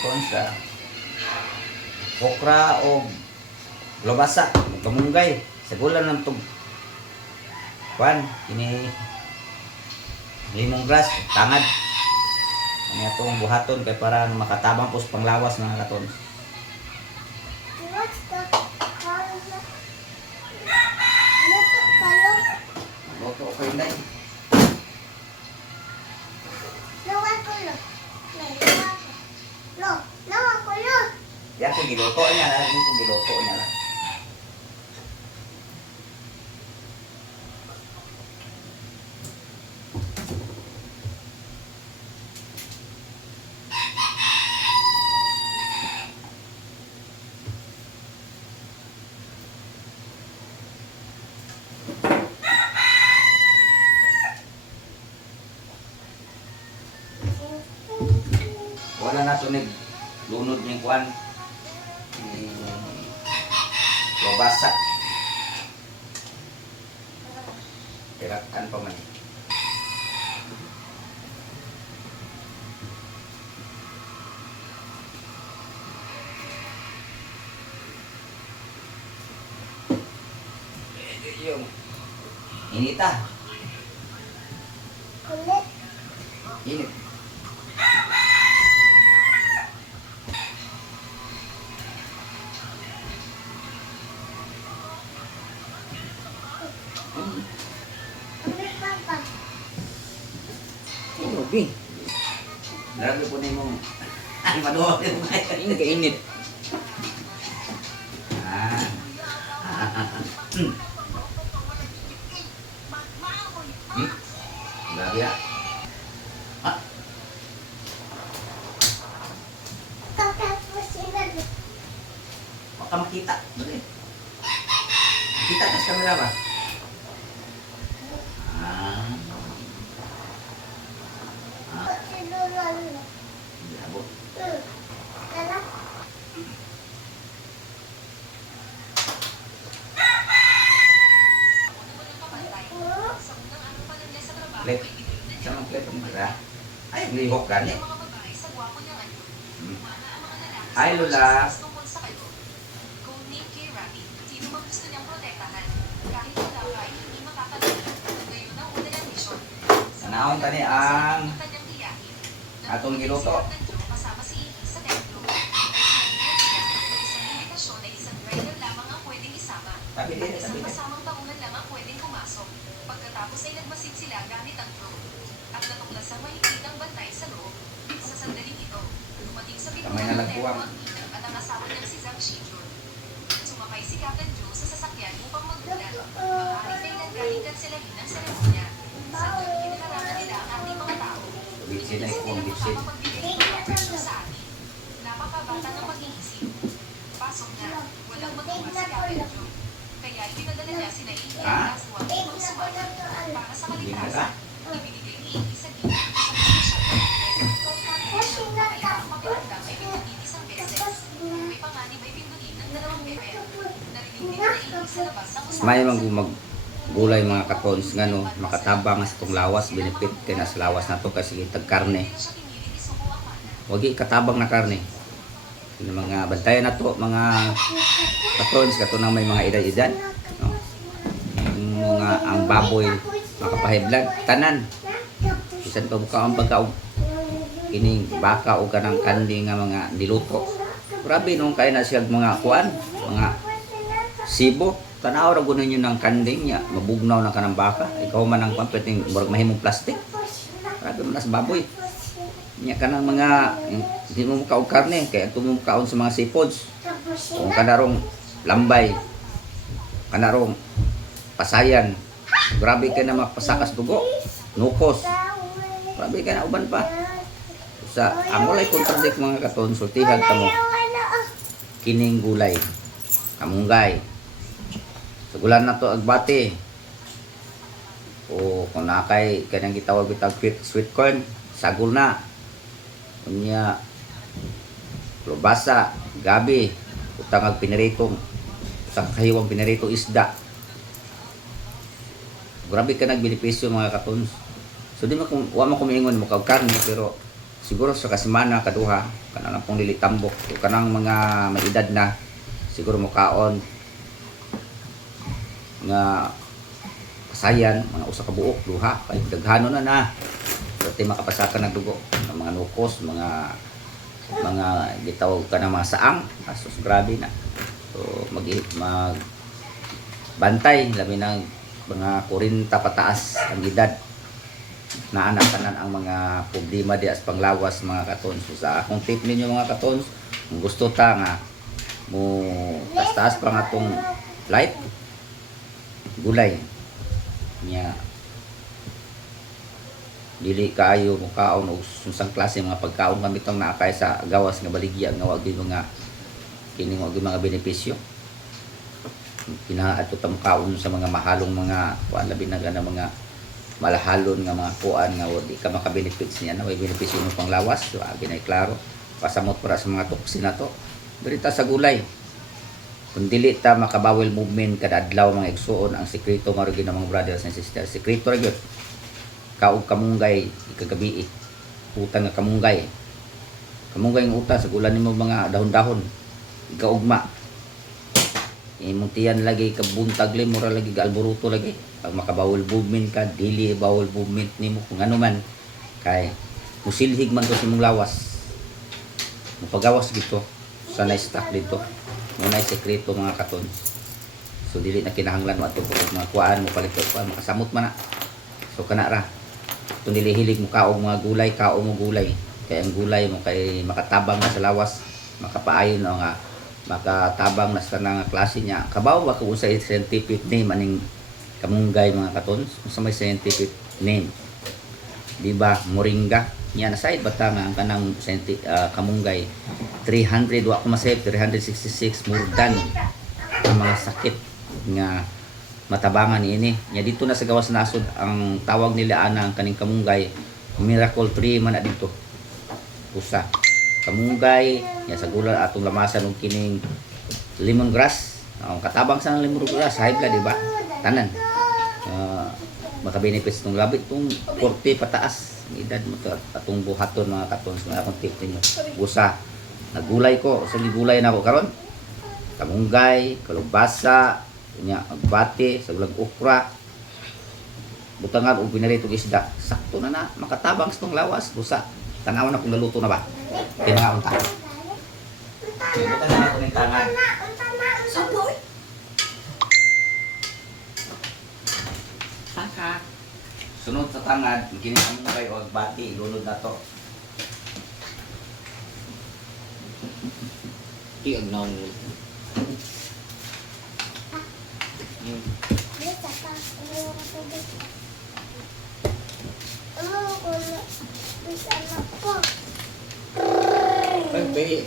katons sa okra o labasa, kamunggay. Sagulan ng tug kuan ini lemongrass, tangad. Ano itong buhaton kay para makatabang po sa panglawas mga katons. Luto ko yun dahil. Yan ko giluto niya lang. Yan ko giluto niya lang. Wala na tunig lunod ng kuan. Lobasa. Pirakan pa man. Yung inita. Kulit. Init. Kulit papa. Grabe. Grabe po na yung ay maduwa yung Ini kainit. Ah. Grabe ya. Tapos sila. Baka makita. Dali. Kita ka sa kamera ba? Ah. Sinulalo. Labot. Kala. Plate. Sama plate ang mara. Ay, lihok ka ni. Ay, Lola. Nanahon tani ang atong giluto. Tabi din, tabi din. Masamang taungan lamang pwedeng pumasok. Pagkatapos ay nagmasid sila gamit ang drone. At natuklasang mahigpit ang bantay sa loob. Sa sandaling ito, dumating sa Kamay na lagpuan. at ang asawa niyang si Zhang Shijun. Sumakay si Captain Joe sa sasakyan upang magbulan. Maaaring may nanggaling kanselahin ng seremonya. Sa gabi, hinaharangan nila ang ating mga tao. Bitsin na ikong bitsin. Mapagbigay ng operasyon sa atin. Napakabata ng pag-iisip. Pasok na, walang magawa si Captain Joe. Kaya ipinadala niya si Naili Ah? at Aswa upang sumali. Para sa Hindi na kaligtasan, ka? ibinigay ni Ili sa gilid sa provincial kaya ang mapilandang ay pinagin isang beses. May panganib ay pindutin ng 2 bebe. Narinig din na Ili sa labas ng usapan. May gulay mga katons nga no, makatabang sa itong lawas, benefit kay na sa lawas na to kasi itag karne. Hindi na siya pinilit isuko ang mana. Huwag katabang na karne. Yung mga bantayan na to, mga katons, kato na may mga edad-edad. No? Yung mga ang baboy, makapahiblag, tanan. Bisan pa buka ang pagka kining baka o kanang kandi nga mga niluto. Grabe nung kaya na siya mga kuan, mga sibo. Tanaw ra gunon yun ng kanding niya, mabugnaw na kanang baka. Ikaw man ang pampeting murag mahimong plastic. Grabe man sa baboy. Nya kanang mga hindi mo kaog karne kaya tumo kaon sa mga seafoods. Kung kanarong lambay, kanarong pasayan. Grabe ka na mapasakas dugo. Nukos. Grabe ka na uban pa. Sa ang walay contradict mga katon sultihan ta mo. Kining gulay. Kamunggay. Sagulan na to agbati. O kung nakay kanang gitawag bitag sweet corn, sagol na. Unya lobasa, gabi, utang ag piniritong sa kahiwang pinirito isda. Grabe ka nagbenepisyo mga katons. So di wa man kumingon mo kag karne pero siguro sa kasimana kaduha kanang pong lilitambok so, kanang mga may edad na siguro mukaon nga kasayan mga usa ka buok duha kay daghano na pati makapasaka ng dugo ng mga nukos mga gitawag ka ng mga saang asos grabe na so mag bantay labi ng mga 40 pataas ang edad na anak-anan ang mga problema di as panglawas mga katons. So, sa akong tip ninyo mga katons kung gusto ta nga mo taas pa nga tong light gulay niya dili kaayo mo kaon o sunsang klase mga pagkaon kami itong naakay sa gawas nga baligya nga wag mga kini wag mga benepisyo pinaato tam kaon sa mga mahalong mga kuan labi na gana mga malahalon nga mga kuan nga di ka maka-benefits niya na may benepisyo mo panglawas so abi na klaro pasamot para sa mga toksin na to dirita sa gulay kung dili ta makabawal movement kada adlaw mga igsuon ang sekreto maro gid mga brothers and sisters sekreto ra gyud kaog kamunggay ikagabi utang nga kamunggay ng uta sa gulan nimo mga dahon-dahon kaugma imong tiyan lagi kabuntag li mura lagi galburuto lagi pag makabawal movement ka dili bawal movement nimo kung ano man kay musilhig man to sa imong lawas mupagawas gito sa na-stock dito muna sekreto mga katon so dili na kinahanglan mo ato kung mga kuan mo palit kuan makasamot man na so kana ra kung dili hilig mo kaog mga gulay kaog mo gulay kay ang gulay mo kay makatabang na sa lawas makapaayon o nga makatabang na sa nga klase niya kabaw ba kung usay scientific name aning kamunggay mga katon sa may scientific name di ba moringa yan aside bata nga ang kanang kamunggay 300 wa ko masayip 366 more than ang mga sakit nga matabangan ini nya dito na sa gawas nasod ang tawag nila ana ang kaning kamunggay miracle tree man na dito usa kamunggay ya sa gulay atong lamasan og kining lemongrass ang katabang sa lemongrass high blood di ba tanan maka-benefits tong labit tong 40 pataas ang edad mo to atong buhaton mga katons mga akong tip ninyo usa nagulay ko sa gulay na ako karon kamunggay kalubasa nya agbati sa gulang okra butangan og pinaritong isda sakto na makatabang sa tong lawas busa tanawon na kung naluto na ba tinangaon ta butan na ako ning tangan Saboy. Tangka. Sunod sa tangad, kini ang mga kayo bati, lunod na to. Tiag na ang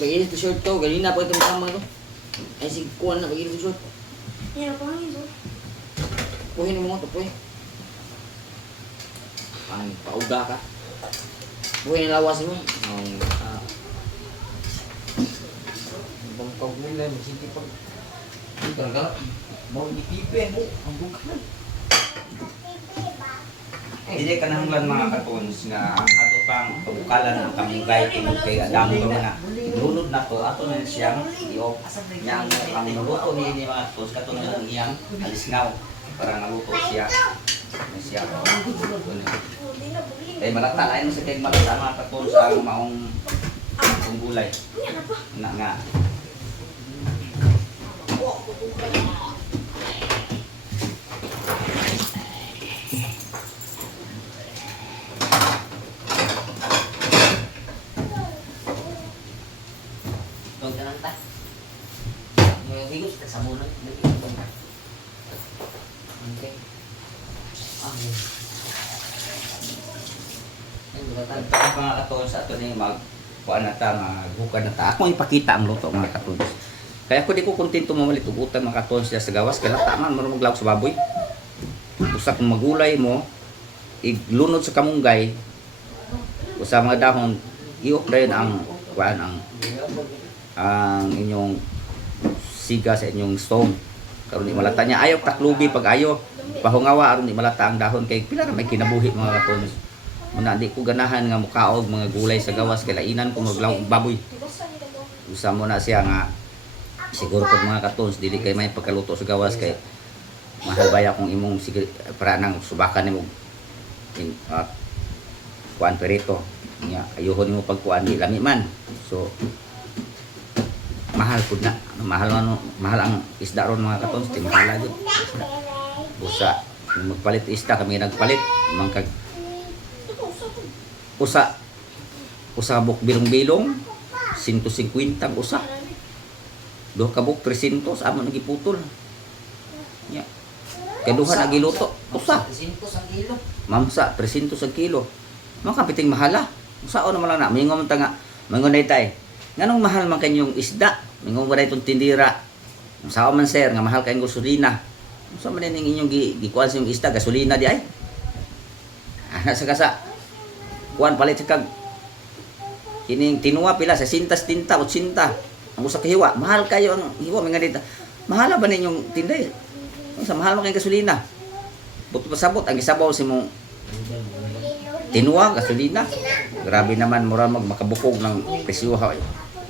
pag-init ko short to, ganina pa ito masama to. Ay sige, kuha na pag-init ko short. Yan po ito. Puhin mo ito, puhin. Ang pauga ka. Puhin ang lawas mo. Ang bangkaw nila, sige pag hindi talaga. Mau itipin mo, ang bukan. Dili ka nahanglan mga katons nga ato pang pabukalan ng kamunggay tungod kay adamo pa na lunod na to ato na siyang iop yang ang naluto ni mga katons katong ang iyang alisngaw para naluto siya na siya kay malata lain sa kay malata mga katons ang maong gulay na nga Higos ka sa muna. Okay. Ang mga katons sa ato ni magkuan na ta maghukan na ta ako ipakita ang luto mga katons kaya ako di ko kontento mamalit og utang mga katons sa gawas kaya taman mo maglawak sa baboy usa kung magulay mo iglunod sa kamunggay usa mga dahon iok dayon ang kuan ang inyong siga sa inyong stove karon di malata niya ayaw taklubi pag ayo pahungawa aron di malata ang dahon kay pila na may kinabuhi mga katons Muna di ko ganahan nga mukaog mga gulay sa gawas kay lainan ko maglaw og baboy. Usa mo na siya nga siguro pag mga katons dili kay may pagkaluto sa gawas kay mahal baya kung imong sige para nang subakan nimo kuan perito nya ayuhon nimo pagkuan di lami man. So mahal pud na mahal ang isda ron mga katons timhala gyud. Busa magpalit isda kami nagpalit mangkag usa buk bilong-bilong 150 ang usa. Duha ka buk 300 amo nagiputol. Nya. Kaduha na giluto usa. 300 ang kilo. Mamsa 300 ang kilo. Makapiting mahala. Usaon naman lang na mingon ta nga mangon tay. Nganong mahal man kanyong isda? Mingon ba itong tindira? Sao man sir nga mahal kayong gasolina. Unsa man ning inyong gikuan sa inyong isda gasolina di ay? Ana sa kasa kuan palit sa kag kining tinuwa pila sa 60 80 ang usa ka hiwa mahal kayo ang hiwa mga dito mahal ba ninyong tinday sa mahal mo kay gasolina buto pasabot ang gisabaw si mong tinuwa gasolina grabe naman mura makabukog ng presyo ha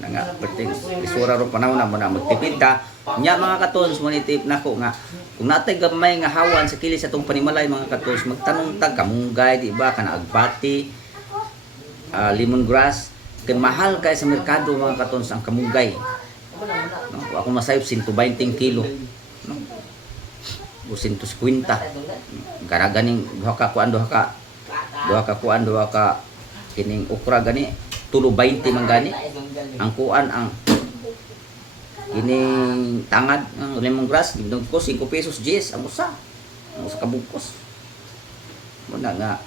nga perting presura ro panahon na mo na magtipid ka nya mga katons mo nitip nako nga kung natay gamay nga hawan sa kilis atong panimalay mga katons magtanong tag kamunggay di ba kana agbati lemongrass kay mahal kay sa merkado mga katons ang kamunggay no ako masayop 120 kilo no o 150 gara ganing duha ka kining okra gani tulo 20 man gani ang kuan ang kining tangad ang lemongrass gibnog ko 5 pesos 10 ang usa ka bugkos mo na nga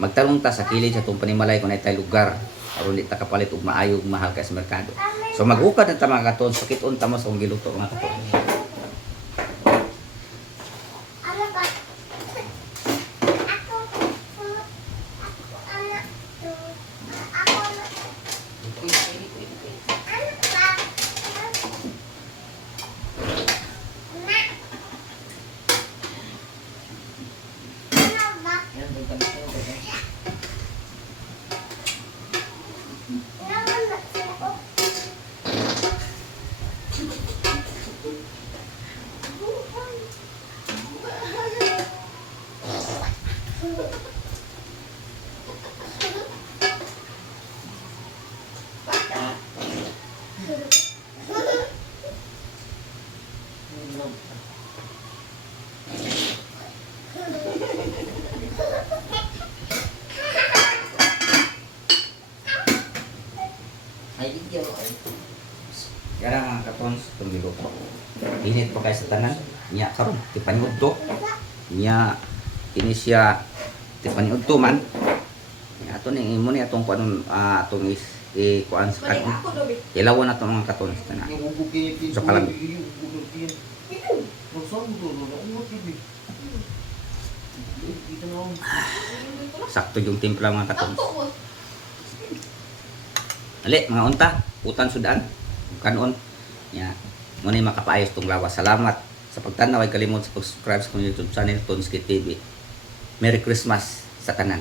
magtanong ta sa kilid sa itong panimalay kung naitay lugar aron di ta kapalit og maayo ug mahal kay sa merkado. So maghukad na ta mga katon sakit unta mo sa akong giluto mga katon. Kaya nga katons itong niluto. Init pa kayo sa tanan. Niya karon tipaniud to. Niya ini siya tipaniud to man. Niya ato ning imo ni atong kuan atong kuan sa kanon. Ilawan na to mga katons tanan. So kalam. Sakto yung timpla mga katons. Ali mga unta, utan sudan. Kanon nya mo ni makapaayos tong lawas. Salamat sa pagtanaw, ay kalimot sa pag-subscribe sa YouTube channel Tonski TV. Merry Christmas sa tanan.